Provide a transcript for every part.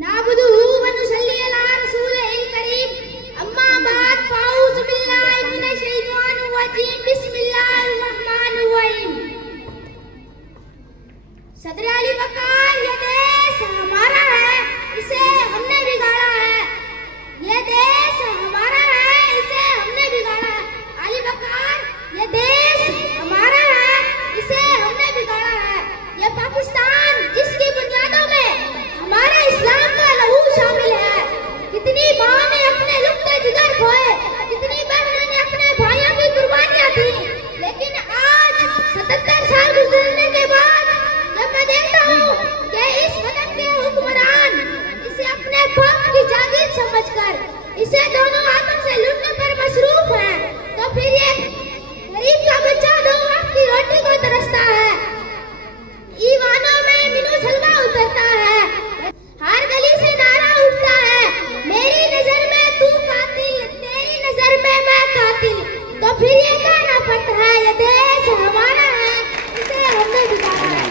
नाबुदुहु व नुसल्ली अला रसूलिल करीम अम्मा बाद फ़ाऊज़ु बिल्लाहि मिनश शैतानिर रजीम बिस्मिल्लाहिर रहमानिर रहीम। सदर अली वक़ार ये देश हमारा है, इसे हमने बिगाड़ा है। ये देश हमारा है, इसे हमने बिगाड़ा है। अली वक़ार ये देश हमारा है, इसे हमने बिगाड़ा है। ये पाकिस्तान जिसकी बुनियादों में हमारे इस्लाम का लहू शामिल है। कितनी माँ ने अपने लुप्ते जिगर खोए, कितनी बहनों ने अपने भाइयों की कुर्बानियां दी, लेकिन आज 77 साल गुजरने के बाद जब मैं देखता हूँ कि इस वतन के हुक्मरान इसे अपने बाप की जागीर समझकर इसे दोनों हाथों से लूटने पर मसरूफ है, तो फिर ये गरीब का बच्चा दो वक्त की रोटी को तरसता है, ईवानों में मिनू सलवा उतरता है, हर गली से नारा उठता है, मेरी नजर में तू कातिल, तेरी नजर में मैं कातिल। तो फिर ये कहना पड़ता है ये देश हमारा है, इसे हमने बिगाड़ा है।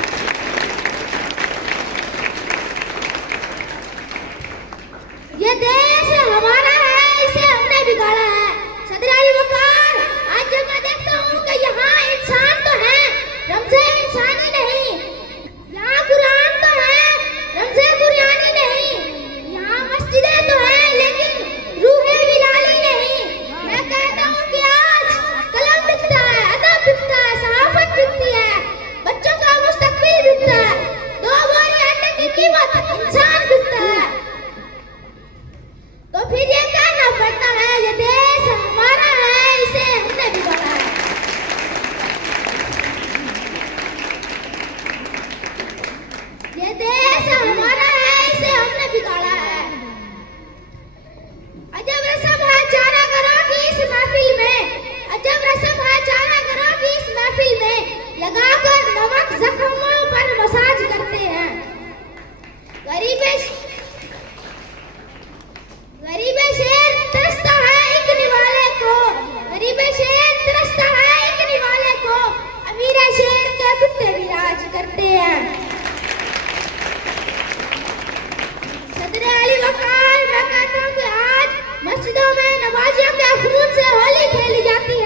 ये देश हमारा है, इसे हमने बिगाड़ा है। सदर अली वक़ार आज जब मैं देखता हूँ कि यहाँ इंसान तो है, रमज़े इंसानी नहीं, यहाँ कुरान तो है, रमज़े कुरानी नहीं, यहाँ मस्जिदें तो है, लेकिन रूहे बिलाली नहीं। मैं कहता हूँ कि आज कलम बिकता है, अदब बिकता है, सहाफत बिकती है, बच्चों का मुस्तकबिल बिकता है, 2 बोरी आटे की कीमत इंसान बिकता है। तो फिर ये कहना पड़ता है ये देश हमारा है, इसे हमने बिगाड़ा है। ये देश हमारा है, इसे हमने बिगाड़ा है। अजब रस्म है चारा घरों की इस महफिल में, अजब रस्म है चारा घरों की इस महफिल में, लगाकर नमक जख्मों पर मसाज करते हैं। गरीब शेर तरसता है एक निवाले को, गरीब शेर तरसता है एक निवाले को, अमीर शेर के कुत्ते भी राज करते हैं। सदर अली वक़ार मैं कहता हूँ कि आज मस्जिदों में नमाजियों के खून से होली खेली जाती